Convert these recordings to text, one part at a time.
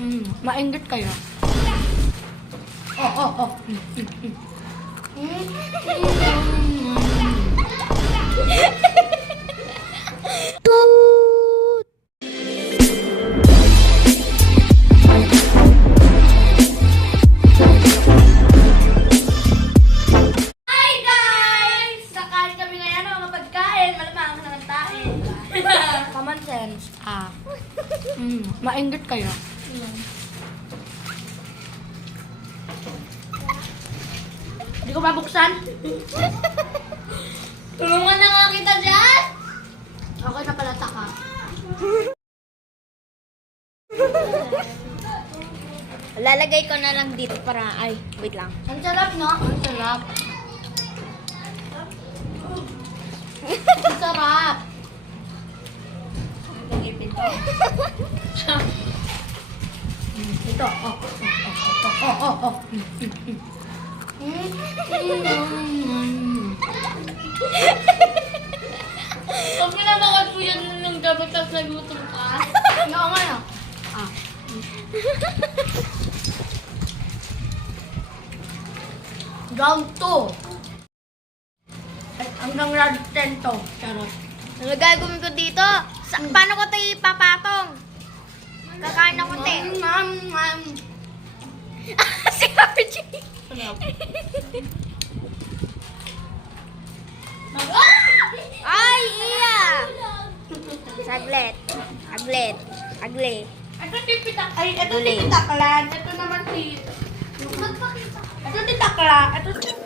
Mainggit kayo. Oh. Hi guys! Kakain kami ngayon ng mga pagkain. Malamang ang nangantain. Common sense. Mainggit kayo. Hindi ko mabuksan. Tulungan na nga kita dyan! Okay na pala ka. Lalagay ko na lang dito para, ay, wait lang. Ang sarap, no? Ang sarap. Ang sarap. Ito. Pag pinanakat mo yan ng gabi tapos nagutom ka. Oo nga no. Round 2. Hanggang round 10 to. Charot. Ano gagawin ko dito? Paano ko tayo ipapatong? Kakain ako, te. Si RG. Ay, iya. Saglit. Aglit. Agli. Ito tipitak. Ay, ito Duli. tipitaklan. Ito naman si... Ito titakla. Ito...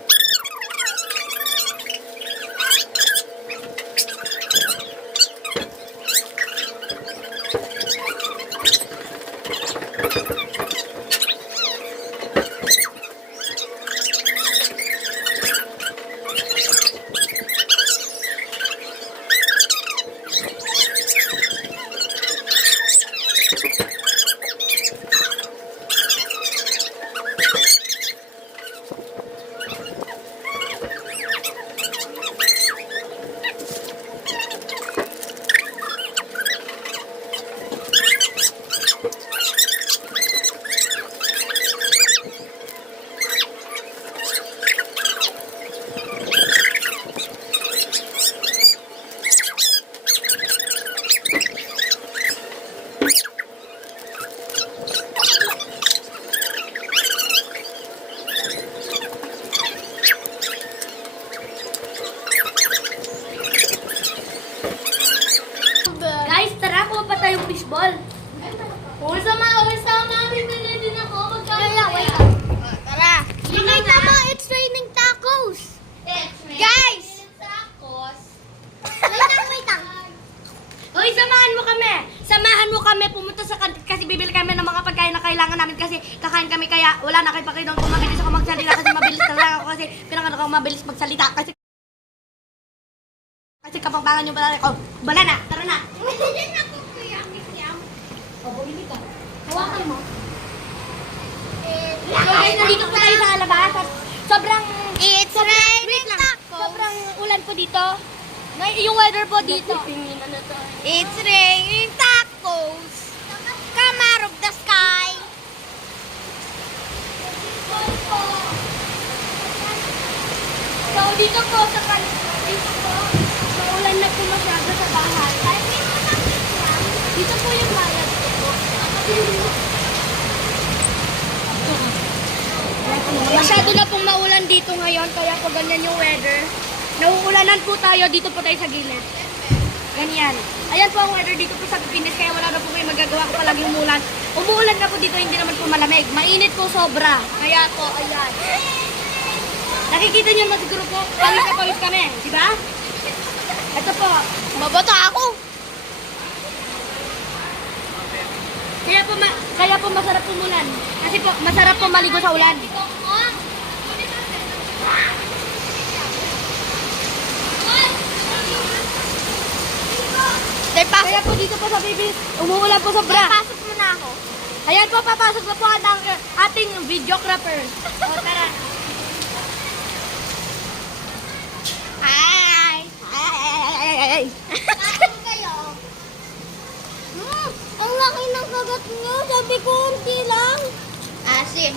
Guys, tara po pa tayong fishball. Ulsa namin din ako. Wait. Tara. Nakita mo, it's raining tacos. Guys! Tacos. Wait lang. Hoy, samahan mo kami! Samahan mo kami pumunta sa kasi bibili kami ng mga pagkain na kailangan namin kasi kakain kami kaya wala na kayo pakidong kung mabilis ako magsalita kasi mabilis talaga ako kasi pinanganak ako mabilis magsalita kasi kapangpangan yung pala ko. Bala na! Tara na! O, bumili ka. Hawakan mo. So guys, nandito po tayo sa labas at sobrang It's raining tacos. sobrang ulan po dito. Yung weather po dito. It's raining tacos. Come out of the sky. So dito po dito po maulan na po masyado sa bahay. Dito po yung bayan ko. Masyado na pong maulan dito ngayon kaya po ganyan yung weather. Nauulanan po tayo dito po tayo sa gilid. Ganyan. Ayan po ang weather dito po sa Pilipinas kaya wala na po kayo magagawa ko palagi umulan. Umuulan na po dito hindi naman po malamig. Mainit po sobra. Kaya po ayan. Nakikita niyo naman siguro po, pawis na pawis kami, di ba? Ito po. Mabata ako. Kaya po masarap umulan. Kasi po masarap po maligo sa ulan. Kaya po dito po sa Bibi, umuulan po sobra. Pasok mo na ako. Ayan po, papasok na po ang ating videographer. O, tara. Hi. Ay. Kain kayo. Ang laki ng kagat niyo. Sabi ko, unti lang. Asim.